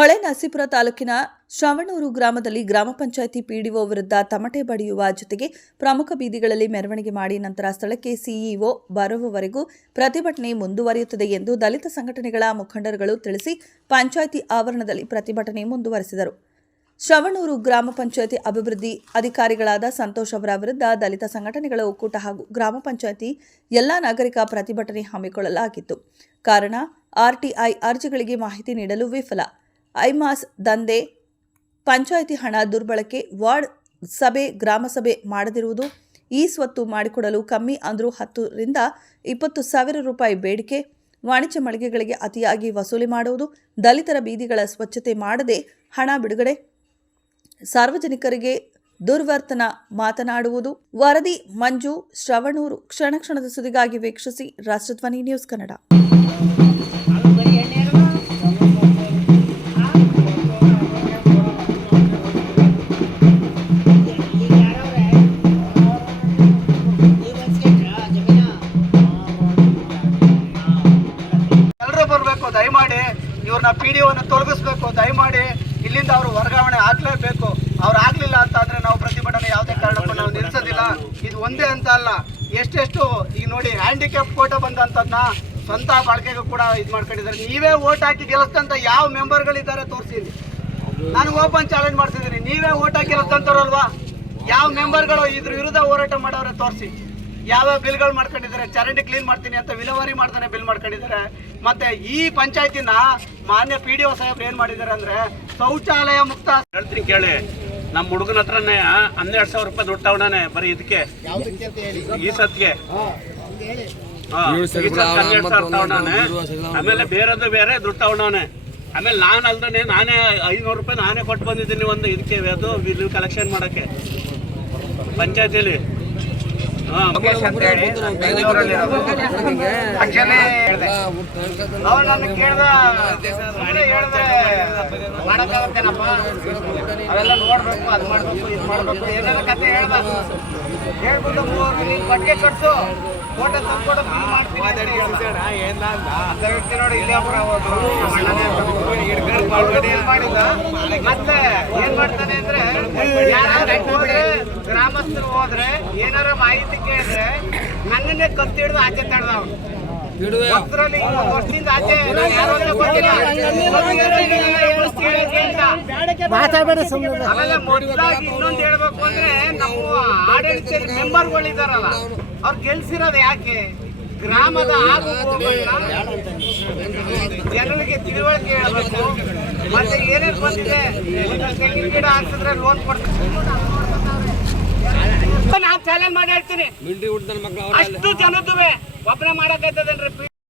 ಹೊಳೆನರಸೀಪುರ ತಾಲೂಕಿನ ಶ್ರವಣೂರು ಗ್ರಾಮದಲ್ಲಿ ಗ್ರಾಮ ಪಂಚಾಯಿತಿ ಪಿಡಿಒ ವಿರುದ್ಧ ತಮಟೆ ಬಡಿಯುವ ಜೊತೆಗೆ ಪ್ರಮುಖ ಬೀದಿಗಳಲ್ಲಿ ಮೆರವಣಿಗೆ ಮಾಡಿ ನಂತರ ಸ್ಥಳಕ್ಕೆ ಸಿಇಒ ಬರುವವರೆಗೂ ಪ್ರತಿಭಟನೆ ಮುಂದುವರಿಯುತ್ತದೆ ಎಂದು ದಲಿತ ಸಂಘಟನೆಗಳ ಮುಖಂಡರುಗಳು ತಿಳಿಸಿ ಪಂಚಾಯಿತಿ ಆವರಣದಲ್ಲಿ ಪ್ರತಿಭಟನೆ ಮುಂದುವರೆಸಿದರು. ಶ್ರವಣೂರು ಗ್ರಾಮ ಪಂಚಾಯಿತಿ ಅಭಿವೃದ್ಧಿ ಅಧಿಕಾರಿಗಳಾದ ಸಂತೋಷ್ ಅವರ ವಿರುದ್ಧ ದಲಿತ ಸಂಘಟನೆಗಳ ಒಕ್ಕೂಟ ಹಾಗೂ ಗ್ರಾಮ ಪಂಚಾಯಿತಿ ಎಲ್ಲಾ ನಾಗರಿಕ ಪ್ರತಿಭಟನೆ ಹಮ್ಮಿಕೊಳ್ಳಲಾಗಿತ್ತು. ಕಾರಣ ಆರ್ಟಿಐ ಅರ್ಜಿಗಳಿಗೆ ಮಾಹಿತಿ ನೀಡಲು ವಿಫಲ, ಐಮಾಸ್ ದಂಧೆ, ಪಂಚಾಯಿತಿ ಹಣ ದುರ್ಬಳಕೆ, ವಾರ್ಡ್ ಸಭೆ ಗ್ರಾಮ ಸಭೆ ಮಾಡದಿರುವುದು, ಈ ಸ್ವತ್ತು ಮಾಡಿಕೊಡಲು ಕಮ್ಮಿ ಅಂದರೂ 10 ರಿಂದ 20 ಸಾವಿರ ರೂಪಾಯಿ ಬೇಡಿಕೆ, ವಾಣಿಜ್ಯ ಮಳಿಗೆಗಳಿಗೆ ಅತಿಯಾಗಿ ವಸೂಲಿ ಮಾಡುವುದು, ದಲಿತರ ಬೀದಿಗಳ ಸ್ವಚ್ಛತೆ ಮಾಡದೆ ಹಣ ಬಿಡುಗಡೆ, ಸಾರ್ವಜನಿಕರಿಗೆ ದುರ್ವರ್ತನ ಮಾತನಾಡುವುದು. ವರದಿ ಮಂಜು, ಶ್ರವಣೂರು. ಕ್ಷಣ ಕ್ಷಣದ ಸುದ್ದಿಗಾಗಿ ವೀಕ್ಷಿಸಿ ರಾಷ್ಟ್ರಧ್ವನಿ ನ್ಯೂಸ್ ಕನ್ನಡ. ದಯಮಾಡಿ ಇವ್ರನ್ನ ಪಿಡಿಒನ ತೊಲಗಿಸ್ಬೇಕು. ದಯಮಾಡಿ ಇಲ್ಲಿಂದ ಅವರು ವರ್ಗಾವಣೆ ಆಗಲೇಬೇಕು. ಅವ್ರು ಆಗಲಿಲ್ಲ ಅಂತ ಅಂದರೆ ನಾವು ಪ್ರತಿಭಟನೆ ಯಾವುದೇ ಕಾರಣಕ್ಕೂ ನಾವು ನಿಲ್ಲಿಸೋದಿಲ್ಲ. ಇದು ಒಂದೇ ಅಂತ ಅಲ್ಲ, ಎಷ್ಟೆಷ್ಟು ಈಗ ನೋಡಿ ಹ್ಯಾಂಡಿಕ್ಯಾಪ್ ಕೋಟ ಬಂದಂಥದ್ದನ್ನ ಸ್ವಂತ ಬಳಕೆಗೂ ಕೂಡ ಇದು ಮಾಡ್ಕೊಂಡಿದ್ದಾರೆ. ನೀವೇ ಓಟ್ ಹಾಕಿ ಗೆಲ್ಲಿಸ್ತಂತ ಯಾವ ಮೆಂಬರ್ಗಳಿದ್ದಾರೆ ತೋರಿಸಿ. ನಾನು ಓಪನ್ ಚಾಲೆಂಜ್ ಮಾಡ್ತಿದ್ದೀನಿ, ನೀವೇ ಓಟ್ ಹಾಕಿ ಗೆಲ್ಲಿಸ್ತಂತವ್ರಲ್ವಾ? ಯಾವ ಮೆಂಬರ್ಗಳು ಇದ್ರ ವಿರುದ್ಧ ಹೋರಾಟ ಮಾಡೋರೆ ತೋರಿಸಿ. ಯಾವ್ಯಾವ ಬಿಲ್ಗಳು ಮಾಡ್ಕೊಂಡಿದ್ದಾರೆ, ಚರಂಡಿ ಕ್ಲೀನ್ ಮಾಡ್ತೀನಿ ಅಂತ ವಿಲೇವಾರಿ ಮಾಡ್ತಾನೆ ಬಿಲ್ ಮಾಡ್ಕೊಂಡಿದ್ದಾರೆ. ಮತ್ತೆ ಈ ಪಂಚಾಯತಿನ ಮಾನ್ಯ ಪಿಡಿಒ ಸಾಹೇಬ್ರು ಏನ್ ಮಾಡಿದ್ದಾರೆ ಅಂದ್ರೆ ಶೌಚಾಲಯ ಮುಕ್ತ ಹೇಳ್ತೀನಿ ಕೇಳಿ. ನಮ್ಮ ಹುಡುಗನ ಹತ್ರನೇ 12,000 ರೂಪಾಯಿ ದುಡ್ಡು ತಗೊಂಡಾನೆ ಬರೀ ಇದಕ್ಕೆ, ಈ ಸತ್ಗೆ 12,000 ತಗೊಂಡಾನೆ. ಆಮೇಲೆ ಬೇರೆದು ಬೇರೆ ದುಡ್ಡು ತಗೊಂಡವನೆ. ಆಮೇಲೆ ನಾನೇ 500 ರೂಪಾಯಿ ನಾನೇ ಕೊಟ್ಟು ಬಂದಿದ್ದೀನಿ ಒಂದು ಇದಕ್ಕೆ, ಅದು ಬಿಲ್ ಕಲೆಕ್ಷನ್ ಮಾಡಕ್ಕೆ ಪಂಚಾಯತಿಯಲ್ಲಿ. ಅವ್ರು ನನ್ನ ಕೇಳ್ದ ಮಾಡಕ್ಕಾಗತ್ತೇನಪ್ಪ, ಅವೆಲ್ಲ ನೋಡ್ಬೇಕು, ಅದು ಮಾಡ್ಬೇಕು, ಇದು ಮಾಡ್ಬೇಕು, ಏನೆಲ್ಲ ಕತೆ ಹೇಳ್ದ. ಹೇಳ್ಬಿಟ್ಟು ಬಟ್ಟೆ ಕಟ್ಸು, ಫೋಟೋ ತಂದ್ಕೊಡು, ಬಿಲ್ ಮಾಡ್ತೀನಿ ನೋಡಿ. ಇಲ್ಲಿ ಮಾಡಿದ ಮತ್ತೆ ಏನ್ ಮಾಡ್ತಾನೆ ಅಂದ್ರೆ, ಹೋದ್ರೆ ಗ್ರಾಮಸ್ಥರು ಹೋದ್ರೆ ಏನಾರ ಮಾಹಿತಿ ಕೇಳಿದ್ರೆ ನನ್ನನ್ನೇ ಕತ್ತಿ ಹಿಡಿದು ಆಚೆ ತಡೆದ. ಅವನು ವರ್ಷದಿಂದ ಆಚೆ ಆಮೇಲೆ ಮೊದಲಾಗಿ ಇನ್ನೊಂದು ಹೇಳ್ಬೇಕು ಅಂದ್ರೆ, ನಮ್ಮ ಆಡಳಿತ ಮೆಂಬರ್ಗಳಿದಾರಲ್ಲ ಅವ್ರು ಗೆಲ್ಸಿರೋದು ಯಾಕೆ? ಗ್ರಾಮದ ಜನರಿಗೆ ತಿಳುವಳಿಕೆ ಹೇಳಬೇಕು. ಮತ್ತೆ ಏನೇನು ಬಂದಿದೆ, ತೆಂಗಿನ ಗಿಡ ಹಾಕ್ಸಿದ್ರೆ ಲೋನ್ ಕೊಡ್ತಾರೆ. ನಾನು ಚಾಲೆಂಜ್ ಮಾಡಿ ಹೇಳ್ತೀನಿ, ಅಷ್ಟು ಜನದ್ದುವೆ ಒಬ್ಬನೇ ಮಾಡಕ್ಕಾಯ್ತದೇನ್ರಿ?